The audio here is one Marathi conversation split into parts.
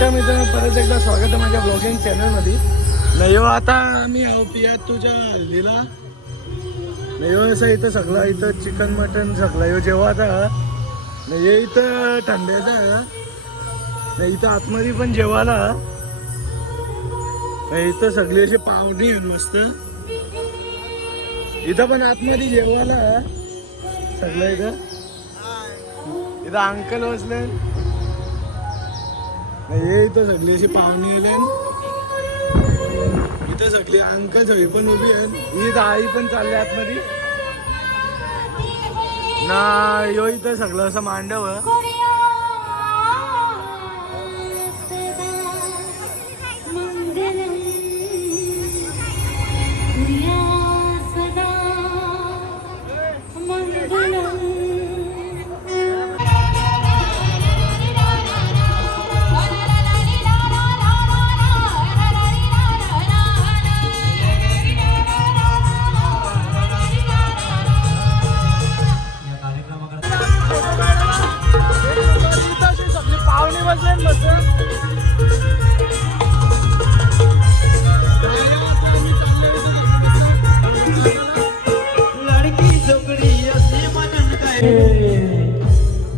नमस्कार मित्रांनो, परत एकदा स्वागत आहे माझ्या ब्लॉगिंग चॅनलमध्ये. नाही हो, आता आम्ही आहो पिया तुझ्या हल्दीला. नाही हो, असं इथं सगळं इथं चिकन मटन सगळं हो जेव्हा नाही इथं थंड्याचा नाही इथं आतमध्ये पण जेवायला नाही इथं सगळी अशी पाहुणी आहेत मस्त. इथं पण आतमध्ये जेवायला सगळं इथं अंकल बसले. हे इथं सगळी अशी पाहुणी आले. इथं सगळी अंकल सगळी पण उभी आहेत. ही आई पण चालली आतमध्ये ना. यो इथं सगळं असं मांडव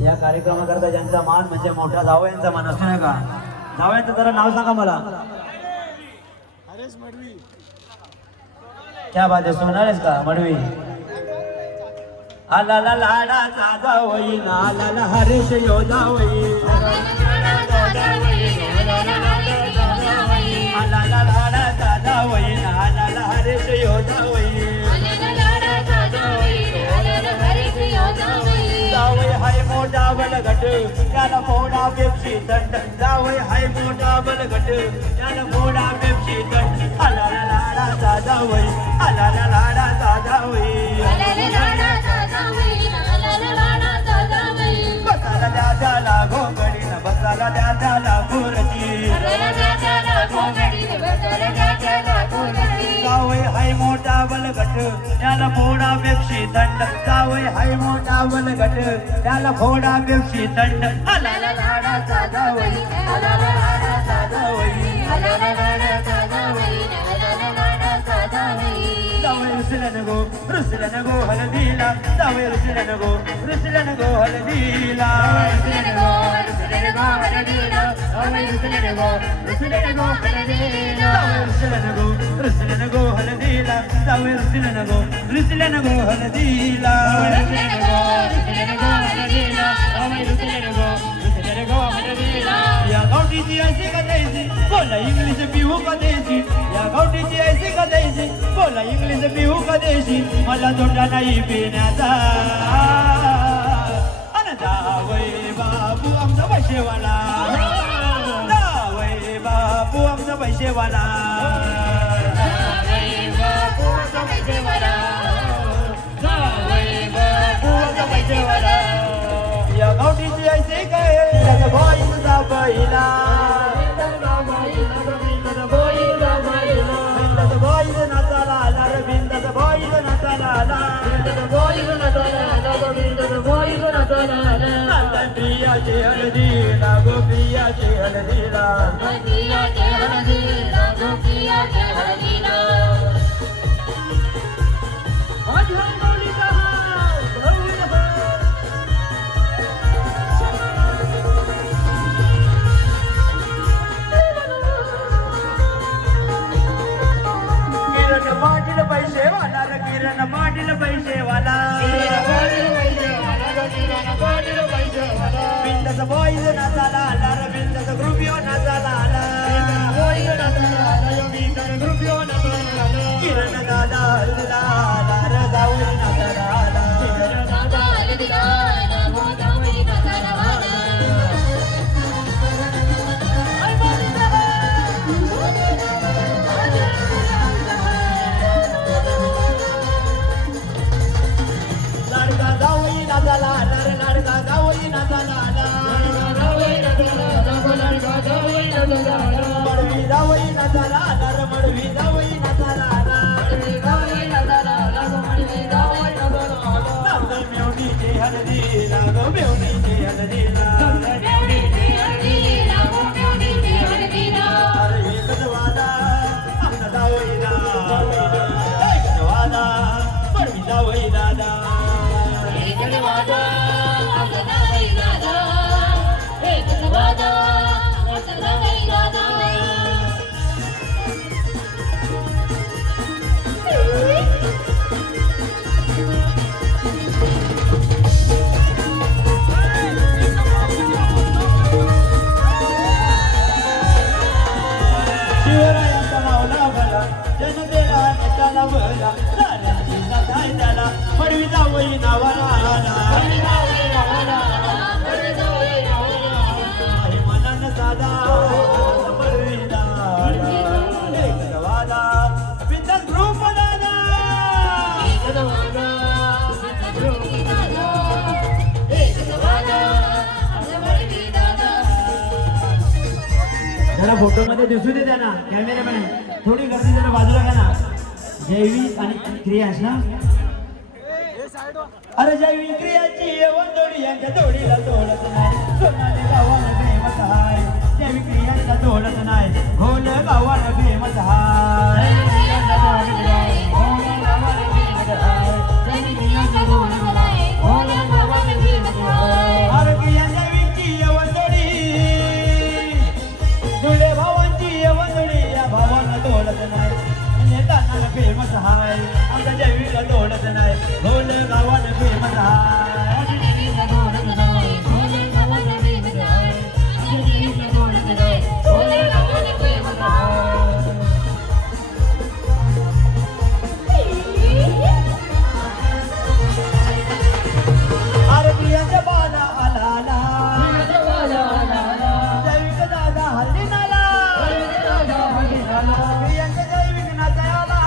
या कार्यक्रमाकरता ज्यांचा मान म्हणजे मोठा जावयांचा मान असतो नाही का. जावयांचं जरा नाव सांगा मला. क्या बात आहे, सोनार आहेस का मडवी. आला ला लाडाचा जावई ना आला ला हरेश यो जावई. आला ला लाडाचा जावई ना आला ला हरेश यो जावई. जावई हाय मोठा बलगट त्याला फोडा पेप्सी दंड. जावई हाय मोठा बलगट त्याला फोडा पेप्सी दंड. आला ला लाडाचा जावई आला ला लाडाचा जावई. बसाला द्या त्याला घोंगडीनं बसाला द्या त्याला खुर्ची. जावई हाय मोठा बलगट त्याला फोडा पेप्सी दंड. जावई हाय मोठा बलगट त्याला फोडा पेप्सी दंड. आला ला लाडाचा जावई आला ला लाडाचा जावई. जावई रुसलन गो हलदीला. जावई रुसलन गो हलदीला. रुसलन गो हलदीला. जावई रुसलन गो हलदीला. या गावठीची ऐसी का द्यायची बोला इंग्लिश पिहू का द्यायची. या गावठीची ऐसी का द्यायची बोला इंग्लिश पिहू का द्यायची. मला तोटा नाही पिण्याचा. अन जावई बाबू आमचा पैसेवाला. जावई बाबू आमचा पैसेवाला. या गावठीची ऐसी काय त्याचा भाई तुझा पहिला. नाचाला आला रे बिंदाचा भाई नाचाला आला. प्रियाची हळदीला गो प्रियाची हळदीला. माटील पैसे वाला किरण माटील पैसे वाला. बिंदाचा बॉईज नाचाला आला रे बिंदाचा ग्रुपिओ नाचाला आला. किरण दादा हळदीला आला रे जावई नाचाला आला. लाडका जावई नाचाला आला. मडवी जावई नाचाला आला रे मडवी जावई नाचाला आला. मेवणीची हळदीला गो मेवणीची हळदीला. जनतेला नेत्याला भला साऱ्यांची साथ आहे त्याला मडवी जावई नावाला आला आहे मनानं साधा मडवीला एक वादा बिंदास ग्रुप दादा जरा फोटो मध्ये दिसू दे त्यांना कॅमेरामॅन थोडी गर्दी जरा बाजूला घ्या ना जैविक आणि क्रियाश ना अरे जैविक क्रियाची वंदोडी यांच्या जोडीला तोडत नाही सोनाली गावाला फेमस हाय जैविक क्रियांचा तोडत नाही घोल गावाला फेमस हाय अरे क्रिया जैविकची वंदोडी तुझे भावांची वंदोडी या भावाला तोडत नाही नेताना फेमस हाय आमच्या जैविकला तोडत नाही घोल गावाला फेमस हाय अरे प्रियांच्या बाला आला जैविक दादा हल्ली नाला प्रियांच्या जैविक नाचायला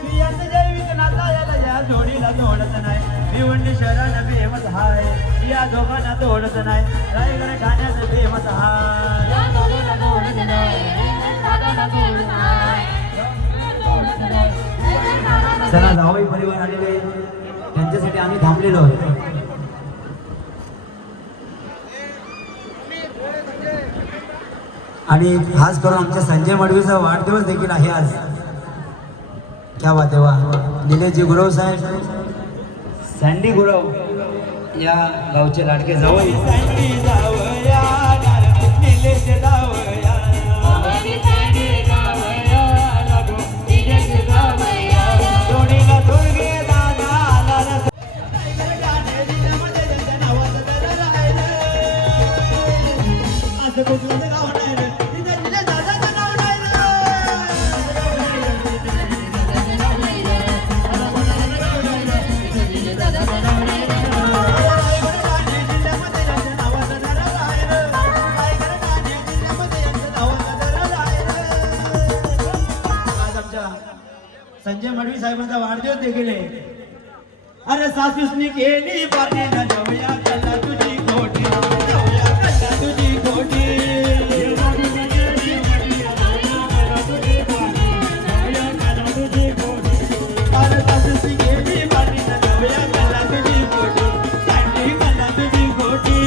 प्रियांच्या जैविक नाचायला या जोडीला तोडत नाही भिवंडी शहरानं फेमस हाय या दोघांना तोडत नाही रायगड ठाण्याचं फेमस हाय चला जावई परिवार आलेले त्यांच्यासाठी आम्ही थांबलेलो आहोत आणि खास करून आमच्या संजय मडवीचा वाढदिवस देखील आहे आज क्या बात आहे वा निलेशजी गुरव साहेब सँडी गुरव या गावचे लाडके जावई सँडी जावया निलेश जावया जोडीला दुर्गे दादा आला असं कुठलं गाव नाही रे तिथे दादाचं नाव नाही संजय मडवी साहेबांचा वाढदिवस देखील आहे अरे सासूसनी केली पारणी ना जाऊया कल्ला तुझी खोटी जाऊया कल्ला तुझी खोटी अरे सासूसनी केली पारणी ना जाऊया कल्ला तुझी खोटी सँडी कल्ला तुझी खोटी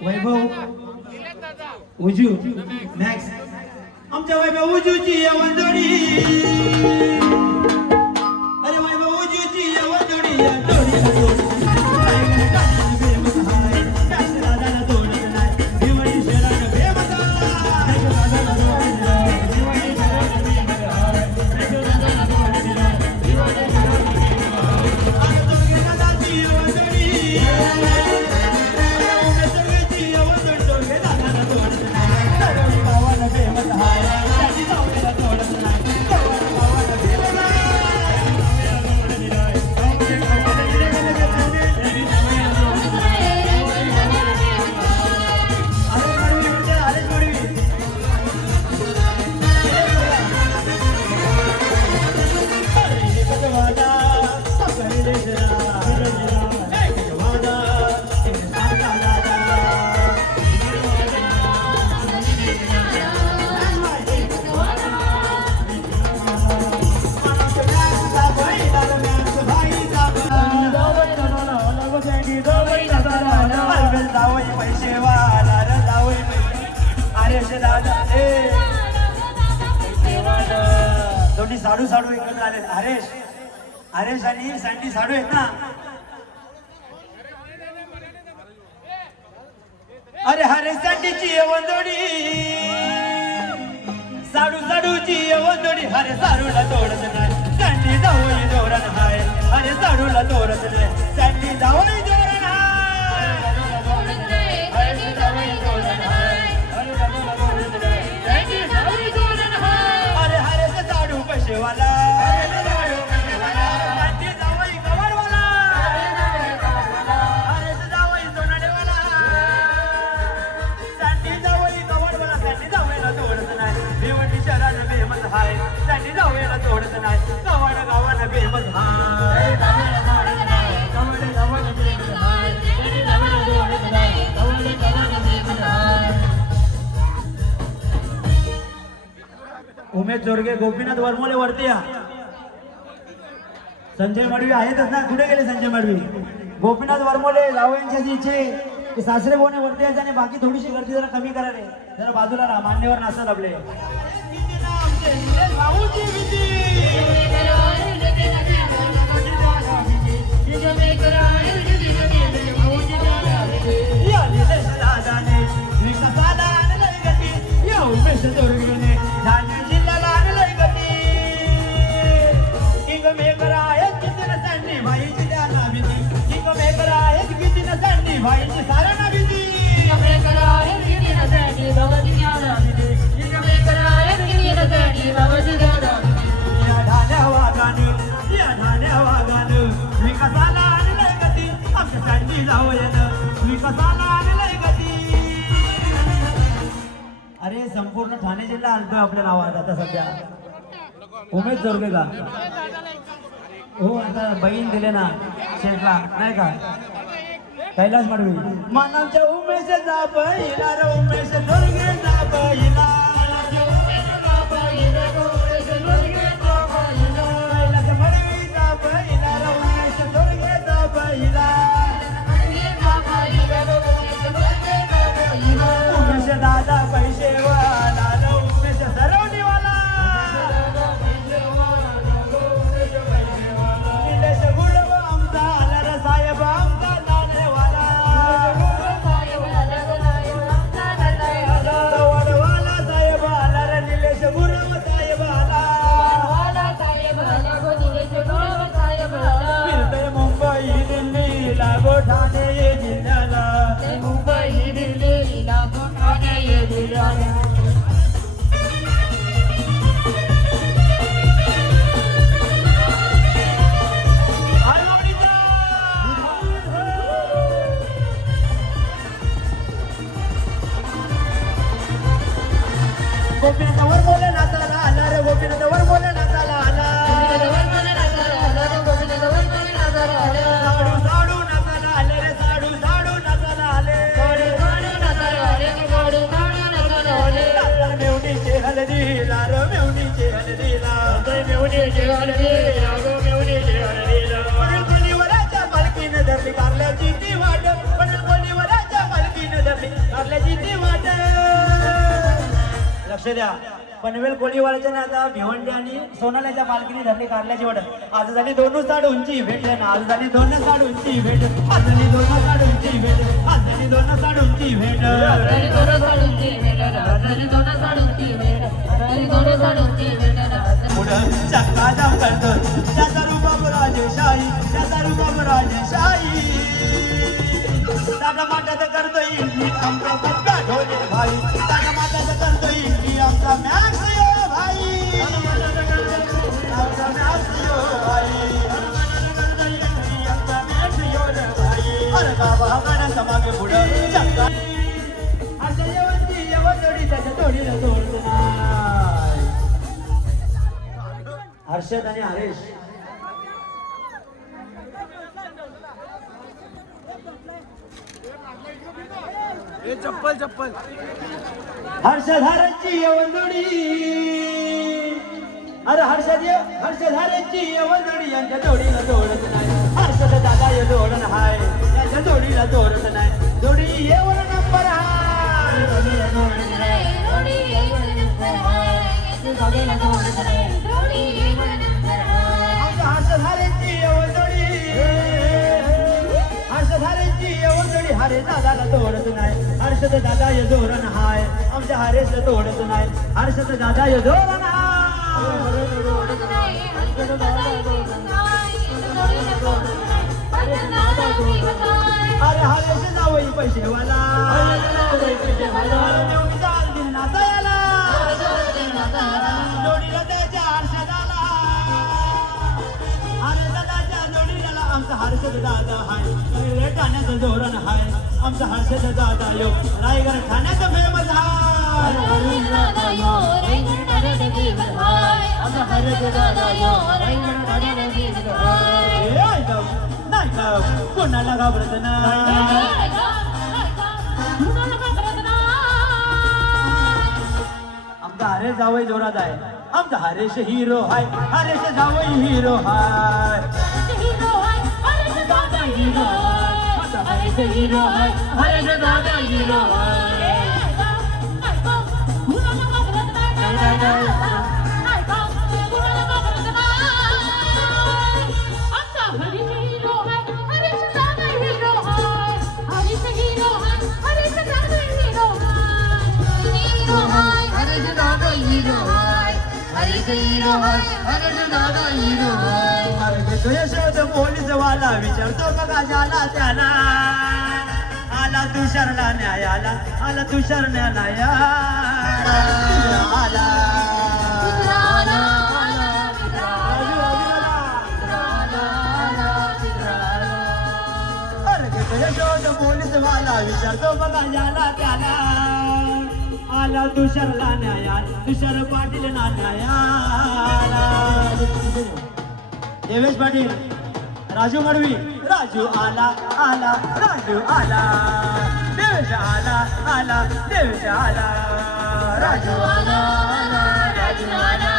वैभव उजू मॅक्स आमच्या वैभव उजूची वंदोडी अरे वैभव उजूची वंदोडी या जोडीला फेमस हाय दादा दोन्ही साडू साडू एकत्र आले. हरेश आणि सँडी साडू आहेत ना. अरे हरे सँडीची वंदोडी साडू साडूची वंदोडी. हरे साडूला तोडत नाही सँडी जावई जोरण हाय. हरे साडूला तोडत नाही सँडी जावई जोरण हाय. अरे हरे साडू पैसेवाला सँडी जावई कवरवाला. हरे जावई सोनाडेवाला सँडी जावई कवरवाला. सँडी जावईला तोडत नाही भिवंडी शहरानं बेमत हाय. सँडी जावईला तोडत नाही गावानं गावानं बेमत हाय. उमेश जोरगे गोपीनाथ वरमोले वरती या. संजय मडवी आहेतच ना. कुठे गेले संजय मडवी? गोपीनाथ वरमोले जावयांची इच्छे की सासरे बोने वरती यायचं आणि बाकी थोडीशी गर्दी जरा कमी करा रे. जरा बाजूला राहा. मान्यवर नासा लपले. उमेश जोरगेने ठाणे जिल्ह्याला आणलंय गती. किंग मेकर आहेत किती न सँडी भाईची द्या नाविती. किंग मेकर आहेत किती न सँडी भाईची सारा नाविती. या ढाल्या वागानं विकासाला आणलंय गती. आमच्या सँडी जावयानं विकासाला आणलंय गती. अरे संपूर्ण ठाणे जिल्हा आणतोय आपल्या नावात आता सध्या. उमेश जोरगे का हो आता बहीण दिले ना शेठला नाही का कैलास मडवी. मानाच्या उमेशचा पहिला रे उमेश जोरगेचा पहिला. कैलास मडवीचा पहिला रे उमेश जोरगेचा पहिला. उमेश दादा पैसेवाला रे उमेश सरवणीवाला. निलेश गुरव आमचा आला रे साहेब आमचा नाणेवाला. वडवाला साहेब आला रे निलेश गुरव साहेब आला. फिरतोय मुंबई दिल्लीला गो ठाणे जिल्ह्याला. गोपीनाथवर बोले नाचाला आला रे. गोपीनाथवर बोले नाचाला आला. साडू साडू नाचाला आले रे. साडू साडू नाचाला आले. मेवणीचे हलदीला रे मेवणीचे हलदीला. कोणीवराच्या पालखीनं धरली कारल्याची ती वाट. कोणीवराच्या पालखीनं धरली कारल्याची ती वाट. लक्ष द्या. पनवेल कोळीवाड्याच्या ना आता भिवंडी आणि सोनाल्याच्या पालखीने धरली कारल्याची वाट. आज झाली दोन साड उंची भेट ना. आज झाली 2 साड उंची भेट. आज झाली 2 साड उंची भेट. आज झाली 2 साड उंची भेट. पुढं चक्का जाम करतो त्याचा रुबाब राजेशाही. त्याचा रुबाब राजेशाही. दादा माटात करतो इंडी आमचा पक्का ढोले भाई. दादा माटात करतो इंडी आमचा मॅक्स यो भाई. आमचा मॅक्स यो भाई. आमचा मॅक्स यो भाई. अरे बाबा गाण्याचा मागे पुढं चक्का. अशा यवंती त्याच्या तोडीला तोडत नाही. हर्षद आणि हरेश चप्पल चप्पल. हर्षधाराची यवंदोडी. अरे हर्षधाराची यवंदोडी यांच्या जोडीला जोडत नाही. हर्षद दादा या जोडण हाय. यांच्या जोडीला जोडत नाही. जोडी येऊन नंबर हाय. आमच्या हर्षधारेची येवजोडी हर्षधारेची येवजोडी हरे दादाला तोडत नाही हर्षद दादा ये धोरण हाय आमच्या हरेश तोडत नाही हर्षद दादा ये धोरण अरे हरेश जावई पैसेवाला नातायाला जोडीला त्याच्या हर्षदाला अरे दादाच्या जोडीला आमचा हर्षद दादा हाय ठाण्याचं धोरण हाय आमचा हर्षद दादा यो रायगड ठाण्याचं फेमस हाय नाही का कोणाला घाबरत नाही आमचा हरेश जावई जोरात आहे आमचा हरेश हिरो हाय हरेश जावई हिरो हाय यशोद पोलीस वाला विचारतो बघा ज्याला त्याला आला तुषारला न्यायाला आला तुषार न्यायाला आला यशोद पोलीस वाला विचारतो बघा ज्याला त्याला आला तुषारला न्यायाला तुषार पाटील ना न्यायाला देवेश पाटील राजू मडवी राजू आला आला राजू आला देवेश आला आला देवेश आला राजू आला आला राजू आला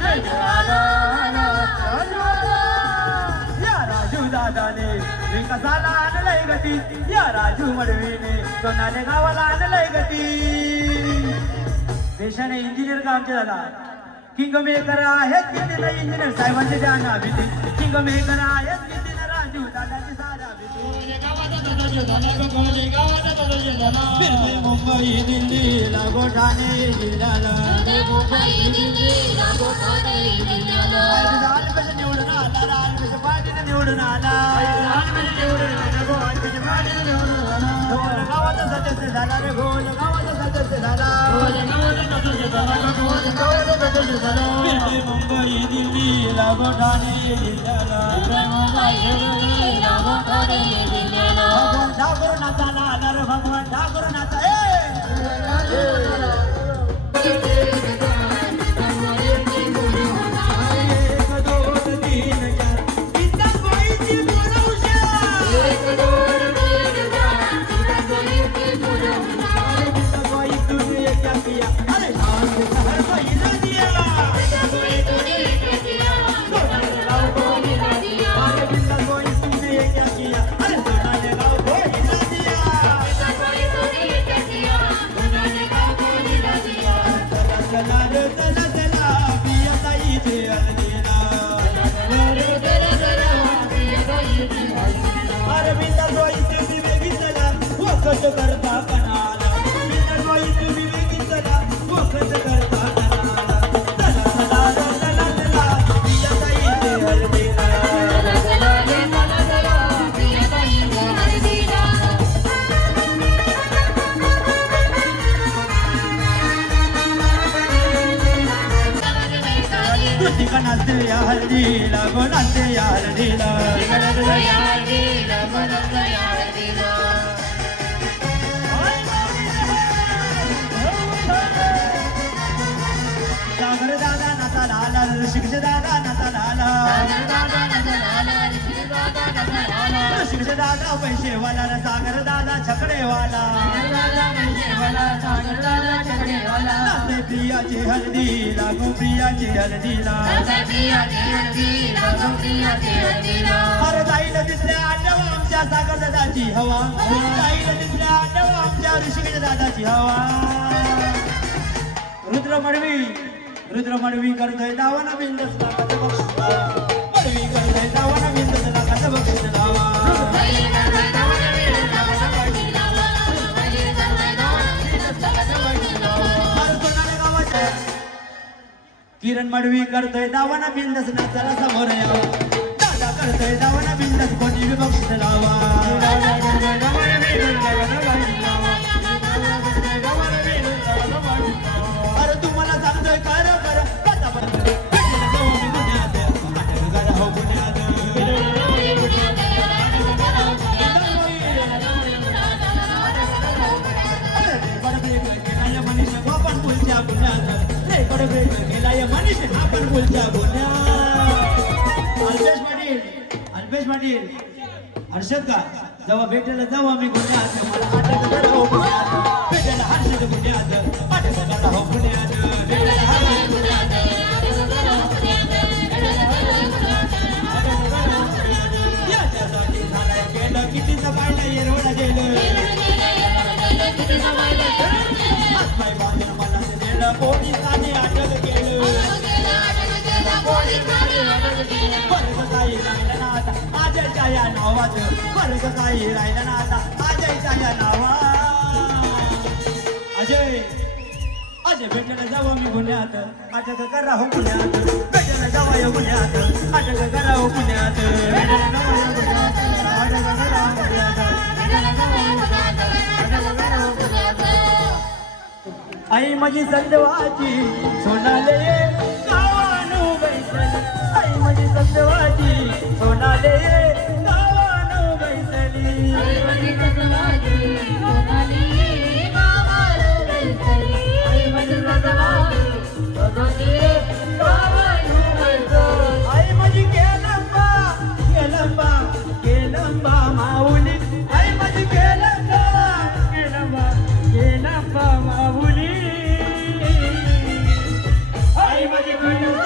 राजू आला आला राजू आला या राजू दादाने विकासाला आणलंय गती या राजू मडवीने सोनाले गावाला आणलंय गती देशाने इंजिनियर कामचे झाला किंग मेकर आहेत किती नाही इंजिनियर साहेबांचे द्याना भीती किंग मेकर आहेत किती ना राजू दादाची सारा भीती फिरते मुंबई दिल्लीला गोठाणे जिल्ह्याला लाल कशा निवडून आला लाल कशा पाटील निवडून आला ढोल गावाचा सदस्य झाला रे ढोल गावाचा सदस्य झाला फिरते मुंबई दिल्लीला गोठाणे जिल्ह्याला भगवान ठाकूरनाथा आला रे भगवान ठाकूरनाथा करता कणाला तुम्ही वेगीचला वखत करता कणाला चला चला चला पिया ताईचे हळदीला कृतिका नाचते या हळदीला गो नाचते या हळदीला सागर दादा नाता लाला ऋषिकेश दादा नाता लाला ऋषिकेश दादा पैसेवाला सागर दादा छकडेवाला नाते प्रियाची हल्दी लागू प्रियाची हल्दीला अरे जाईल तिथल्या आठवा आमच्या सागर दादाची हवा जाईल तिथल्या आठवा आमच्या ऋषिकेश दादाची हवा रुद्र मडवी करतोय दावाना बिंदस नाकाचं बक्षीस लावा मडवी करतोय दावाना बिंदस नाकाचं बक्षीस लावा किरण मडवी करतोय दावाना बिंदस नाचाला समोर यावा दादा करतोय दावाना बिंदस कोणी बक्षीस लावा अरे तुम्हाला सांगतोय कर अल्पेश पाटील हर्षद का जेव्हा भेटायला जाऊ आम्ही गुन्ह्यात मला अटक करा हो गुन्ह्यात भेटायला हर्षद गुन्ह्यात अटक करा हो गुन्ह्यात याच्यासाठी झालाय केलं कितीचं पाहिलं येरवडा गेलं हातपाय बांधून मला नेलं पोलिसांनी अटक केलं वर्ग काही राहिलं ना आता आजच्या या नावाचं वर्ग काही राहिलं ना आता आजच्या या नावा अजय भेटायला जावं मी गुन्ह्यात अटक करा हो पुण्यात भेटायला जावा या गुन्ह्यात अटक करा हो पुण्यात आई माझी संदवाची सोनाले गावानु बैसली आई माझी संदवाची सोनाले गावानु बैसली आई माझी संदवाची सोनाले गावानु बैसली आई माझी संदवाची सोनाले गावानु बैसली आई माझी केलंबा माऊली आई माझी केलंबा माऊली आई माझी गिरीस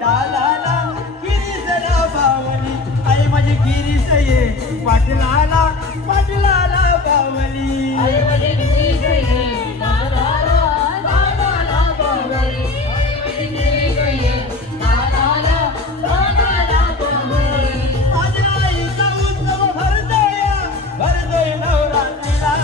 डालाला गिरीसला बावली आई माझी गिरीस पाटलाला बावली आई माझी गिरीस डालाला बावली आई माझी गिरीस डालाला बावली माझ्या आईचा उत्सव भरतोय नवरात्रीला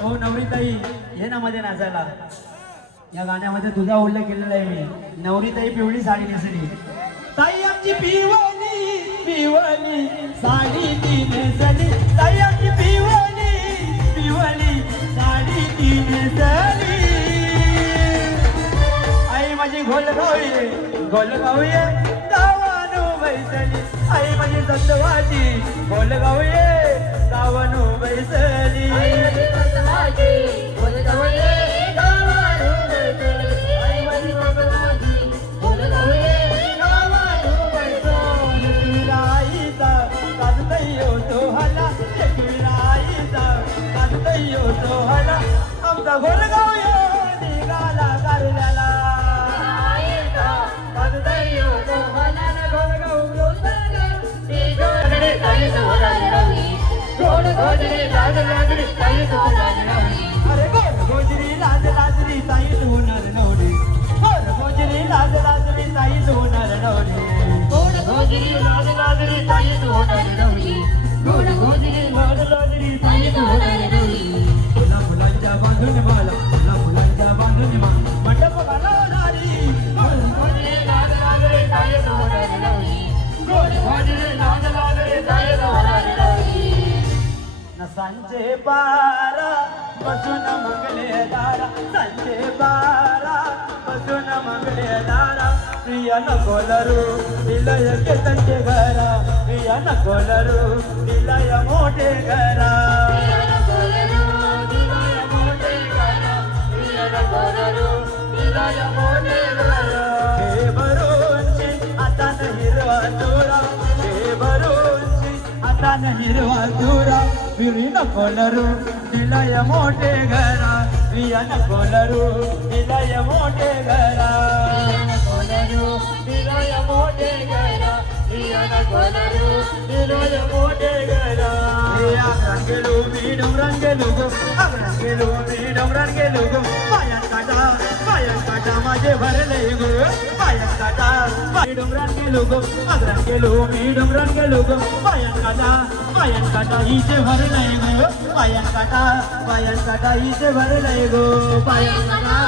हो नवरीताई हे ना मध्ये नाचायला या गाण्यामध्ये तुझा उल्लेख केलेला आहे मी नवरीताई पिवळी साडी नेसली ताई आमची पिवळी साडी ती नेसली ताई आमची पिवळी साडी ती नेसली आई माझी गोलगावी गावानु बैसली आई माझी संतवाची गोलगावी गावानु बैसली आई माझी संतवाची गोलगावी गावानु बैसली आई माझी संतवाची गोलगावी गावानु बैसली एकविराईचा काजतयो सोहला एकविराईचा काजतयो सोहला आमचा गोलगाव निघाला कारल्याला अरे गोजरी लाज लाजरी ताई होणार नवडी गोजरी लाज लाजरी ताई होणार नवडी गोजरी लाज लाजरी ताई होणार नवडी गोजरी लाज लाजरी ताई होणार नवडी फुला फुलांच्या बांधून मला फुला फुलांच्या बांधून मंडप घालवणारी गोजरी लाज लाजरी ताई होणार नवडी गोजरी लाज लाजरी ताई होणार नवडी सांजे बारा बसून मंगले दारा सांजे बारा बसून मंगले दारा प्रिया नकोलरू दिलय केतनचे घरा प्रिया नकोलरू दिलय मोठे घरा प्रिया नकोलरू दिलय मोठे घरा प्रिया नकोलरू दिलय मोठे घरा हे भरोशी आता हिरवा चोळा हे भरोशी रान हिरवा तुरा विरी नको लरू दिलय मोठे घरा प्रिया नको लरू दिलय मोठे घरा दिलय मोठे घरा प्रिया नको लरू दिलय मोठे घरा आग्रान गेलो मी डोंगरान गेलो गो आग्रान गेलो मी डोंगरान गेलो गो पायात काटा माझे भरले गो पायात काटा डोंगरान गेलो गो आग्रान गेलो मी डोंगरान गेलो गो पायात काटा हिचे भरले गो पायात काटा हिचे भरले गो पायात काटा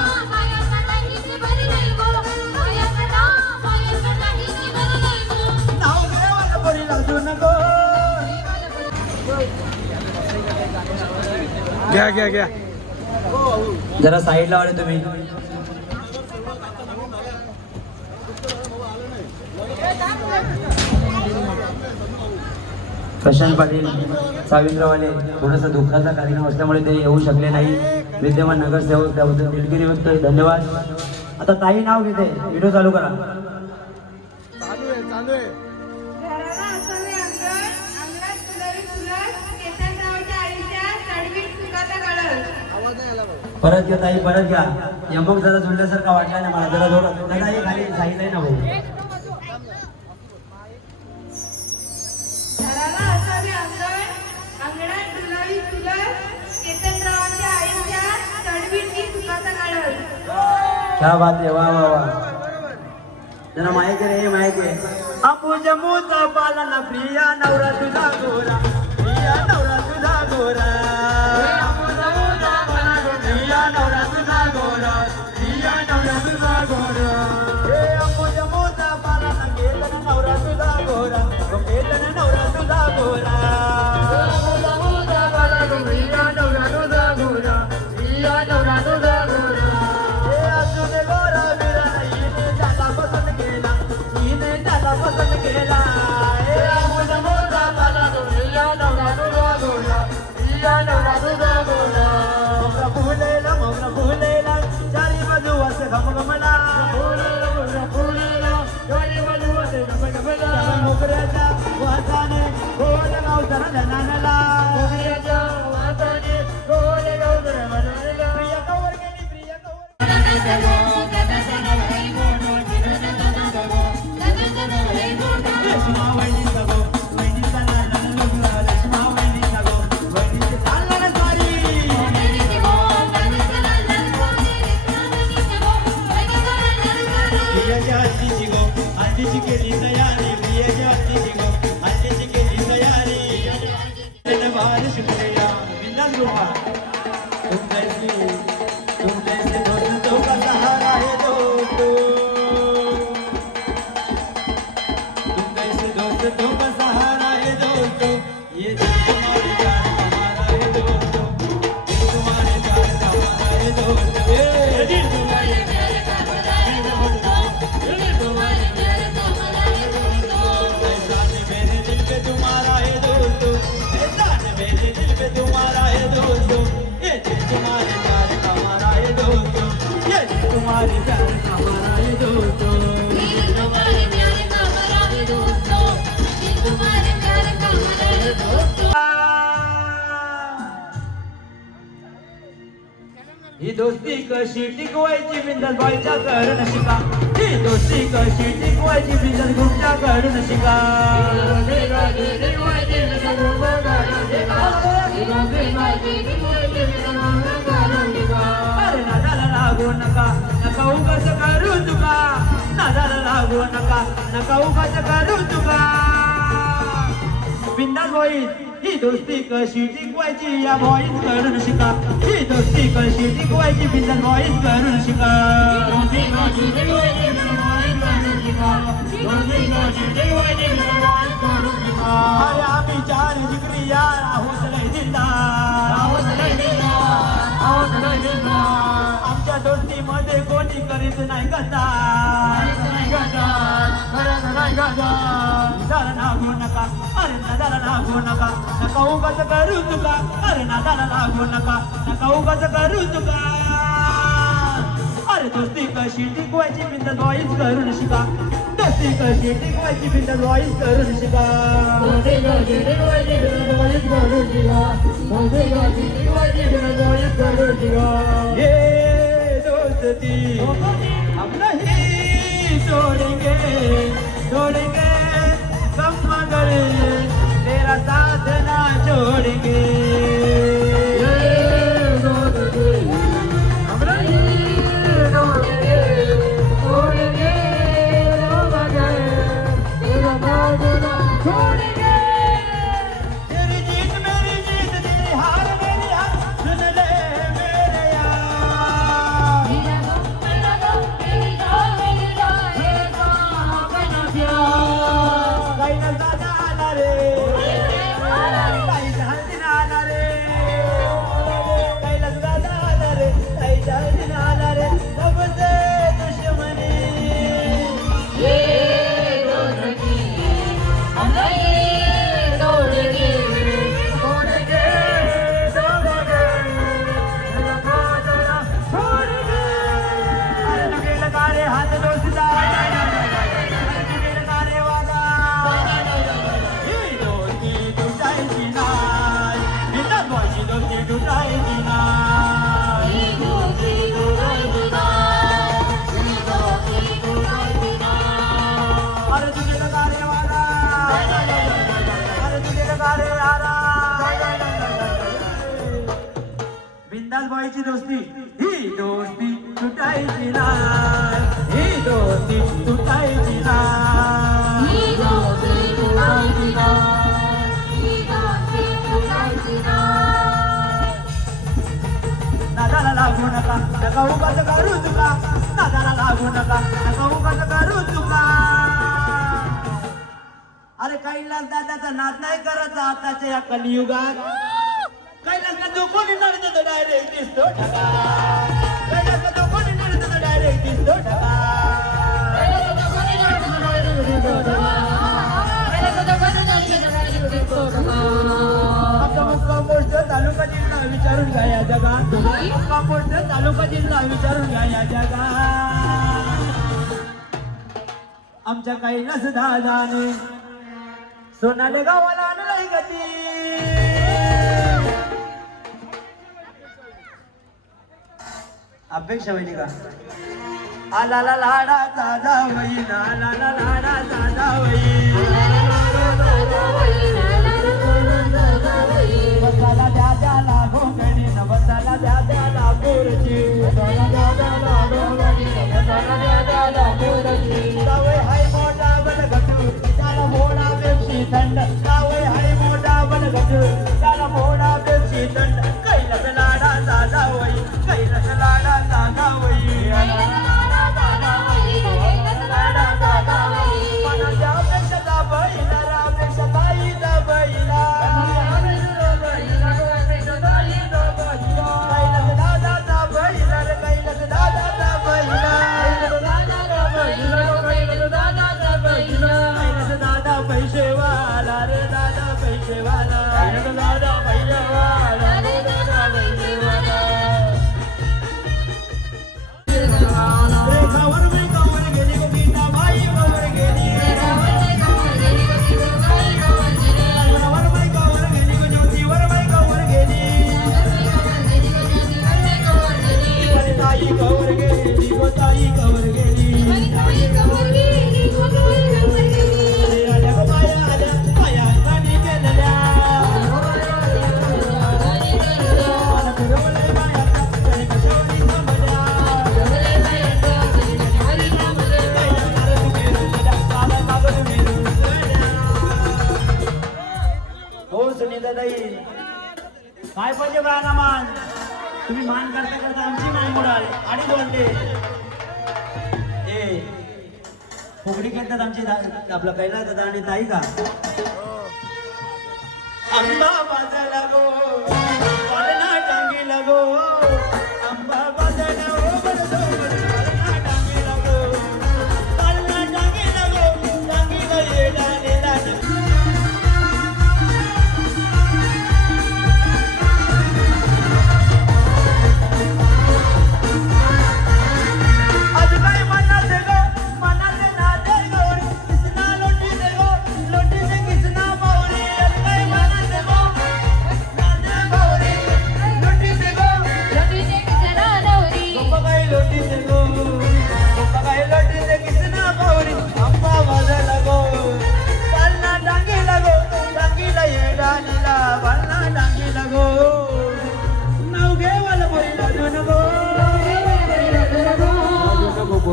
नाव देवाला बरी लागू नको घ्या जरा साईडला आले तुम्ही. प्रशांत पाटील सावित्रवाले थोडासा दुःखाचा कार्यक्रम असल्यामुळे ते येऊ शकले नाही. विद्यमान नगरसेवक त्याबद्दल दिलगिरी व्यक्त धन्यवाद. आता ताई नाव घेते, व्हिडिओ चालू करा. चालू आहे परत घ्या ताई, परत घ्या. यमक जरा जुळल्यासारखा वाटला नाही मला. जरा जोरात नाही खाली साईडला आहे ना भाऊ. क्या बात आहे, वा वा वा. जरा माहिती रे, माहिती आहे. आपू जमूचा पालना प्रिया नवरा तुझा गोरा प्रिया नवरा तुझा गोरा प्रिया नवरा तुझा गोरा प्रिया नवरा तुझा गोरा हे आपू जमूचा पालना केतन नवरा तुझा गोरा केतन नवरा तुझा गोरा प्रिया नवरा तुझा गोरा प्रिया नवरा तुझा गोरा हे अजून गोरा बिरा हिने त्याला पसंत केला हिने त्याला पसंत केला हे आपू जमूचा पालना प्रिया नवरा तुझा गोरा प्रिया नवरा तुझा गोरा मोगरा फुलेला चारी बाजू असे घमघमला मोगऱ्याच्या वासाने गोल गाव जरा धनानला मोगऱ्याच्या वासाने गोल गाव जरा धनानला प्रिया कवर गेली प्रिया कवर रेशमा वहिनीचा गो वहिनीचा लाला लग्न रेशमा वहिनीचा गो वहिनीचे चालला सारी प्रियाच्या हत्तीची गो हत्तीची केली तयारी प्रियाच्या हत्तीची गो हत्तीची केली तयारी बाहर शुक्रिया बिंदास गोपा तुम जैसे दोस्तों का सहारा है दोस्तों तुम जैसे दोस्तों का सहारा है दोस्तों ये दिल तुम्हारे प्यार हमारा है दोस्तों दिल तुम्हारे प्यार हमारा है दोस्तों ये दिल तुम्हारे प्यार हमारा है दोस्तों दिल तुम्हारे प्यार हमारा है दोस्तों एहसान मेरे दिल पे तुम्हारा है दोस्तों एहसान मेरे दिल पे तुम्हारा है दोस्तों ये दिल तुम्हारे प्यार हमारा है दोस्तों ये दिल तुम्हारे प्यार हमारा है दोस्तों ही दोस्ती कशी टिकवायची बिंदास बाईच्या कडून शिका ही दोस्ती कशी टिकवायची बिंदास ग्रुपच्या कडून शिका अरे नादाला लागू नका नका उगाच करू तुका नादाला लागू नका उगाच करू तुका बिंदास बाई ही दोस्ती कशी टिकवायची या बॉईज कडून शिका ही दोस्ती कशी टिकवायची बिंदास बॉईज कडून शिका अरे आम्ही चार जिगरी यार आहोत लय दिलदार आमच्या दोस्तीमध्ये कोणी करीत नाही गद्दार नादाला लागू नका अरे नादाला लागू नका नका उगाच करू तुका अरे नादाला लागू नका नका उगाच करू तुका अरे दोस्ती कशी टिकवायची बिंदास वॉइस करून शिका दोस्ती कशी टिकवायची बिंदास वॉइस करून शिका ये दोस्ती हम नहीं छोड़ेंगे छोड़ेंगे कम मगर तेरा साथ ना छोड़ेंगे हम नहीं छोड़ेंगे छोड़ेंगे मगर तेरा साथ ना छोड़ेंगे तेरी जीत मेरी जीत तेरी हार मेरी हार सुन ले मेरे यार काही नसता झाला रे काही झाली झाला रे काही नसता झाला रे काही झाली झाला रे सबसे दुश्मनी हात दोस्ता बिंदास बाईची दोस्ती ही दोस्ती तुटायची नाही ही दोस्ती तुटायची नाही नादाला लागू नका नका उगाच करू तुका नादाला लागू नका नका उगाच करू तुका अरे कैलास दादाचा नाद नाही करायचा आताच्या या कलियुगात कैलासला जो कोणी नडतो तो डायरेक्ट दिसतो ठका कैलासला जो कोणी नडतो तो डायरेक्ट दिसतो ठका आमचा मुक्काम पोस्ट तालुका जिल्हा विचारून घ्या या जगात मुक्काम पोस्ट तालुका जिल्हा विचारून घ्या या जगात आमच्या कैलास दादाने सोनाले गावाला आणलंय गती अपेक्षा होईल का आला ला लाडाचा जावई आला ला लाडाचा जावई बसाला द्या द्याला भोंगडी न बसाला द्या द्याला बोरची जावई हाय मोठा बलगटू त्याला मोडा पेप्सी थंड जावई हाय मोठा बलगटू त्याला मोडा पेप्सी थंड कैलास लाडाचा जावई कैलास लाडाचा जावई मनाच्या अपेक्षा बैला रापेक्षा ताईचा बैला कैलास दादाचा बैला रे कैलास दादाचा बैला कैलास दादा पैसेवाला रे दादा पैसेवाला दादा पैसेवाला रेखावर मी कवर गेली गोपीता बाई कवर गेली कल्पनावर बाई कवर गेली गो ज्योतीवर बाई कवर गेली ताई कवर गेली गो ताई कवर गेली आल्या गो बाया आल्या बाया काढी गेलेल्या मला फिरवलंय बाया काही कशावरी थांबल्या हो सुनीता ताई काय पाहिजे बाळा मान तुम्ही मान करता करता आमची मान मोडाल आणि बोलते ए फुगडी खेळतात आमची आपलं कैलास दादा आणि ताई का अंबा बाजाला गो वळणा टांगीला गो अंबा बाजाला गो वळणा टांगीला गो वळणा टांगीला गो टांगीला येडा नेला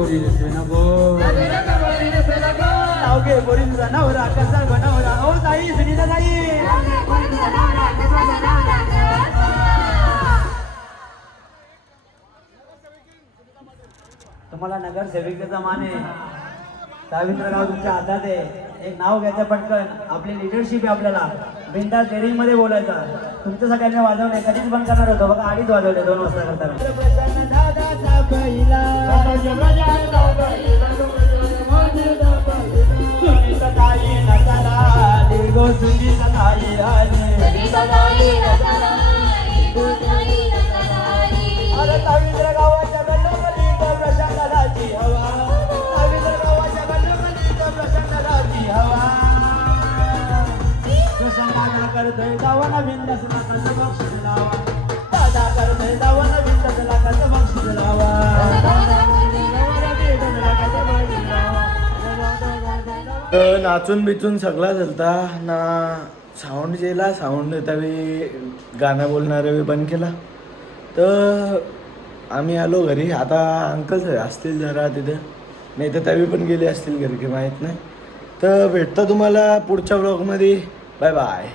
पोरी दिसते ना गो. नाव घे पोरी तुझा नवरा कसा बनवरा ओ ताई सुनीता ताई तुम्हाला नगरसेविकेचा मान आहे. सावित्रगाव तुमच्या हातात आहे. एक नाव घ्यायचं पटकन. आपली लिडरशिप आहे. आपल्याला बिंदास डेअरिंग मध्ये बोलायचं. तुमचं सगळ्यांनी वाजवले कधीच बंद करणार होतो बघा. 2:30 वाजवले 2 वाजता करताना. दादाचा पहिला सुनीता ताई नसाला आली गो सुनीता ताई आली अरे सावित्र गावाच्या गल्लोगल्लीत प्रशांताची हवा सावित्र गावाच्या गल्लोगल्लीत प्रशांताची हवा प्रशांताला करतोय दावाना बिंदास लाखाचं बक्षीस लावा दादा करतोय दावाना बिंदास लाखाचं बक्षीस लावा नाचून बिचून सगळा झालता ना. साऊंड जेला साऊंड त्यावेळी गाणं बोलणारे वेळी बंद केला. तर आम्ही आलो घरी. आता अंकल असतील जरा तिथे, नाही तर त्यावेळी पण गेले असतील घरी की माहीत नाही. तर भेटतं तुम्हाला पुढच्या ब्लॉगमध्ये. Bye bye.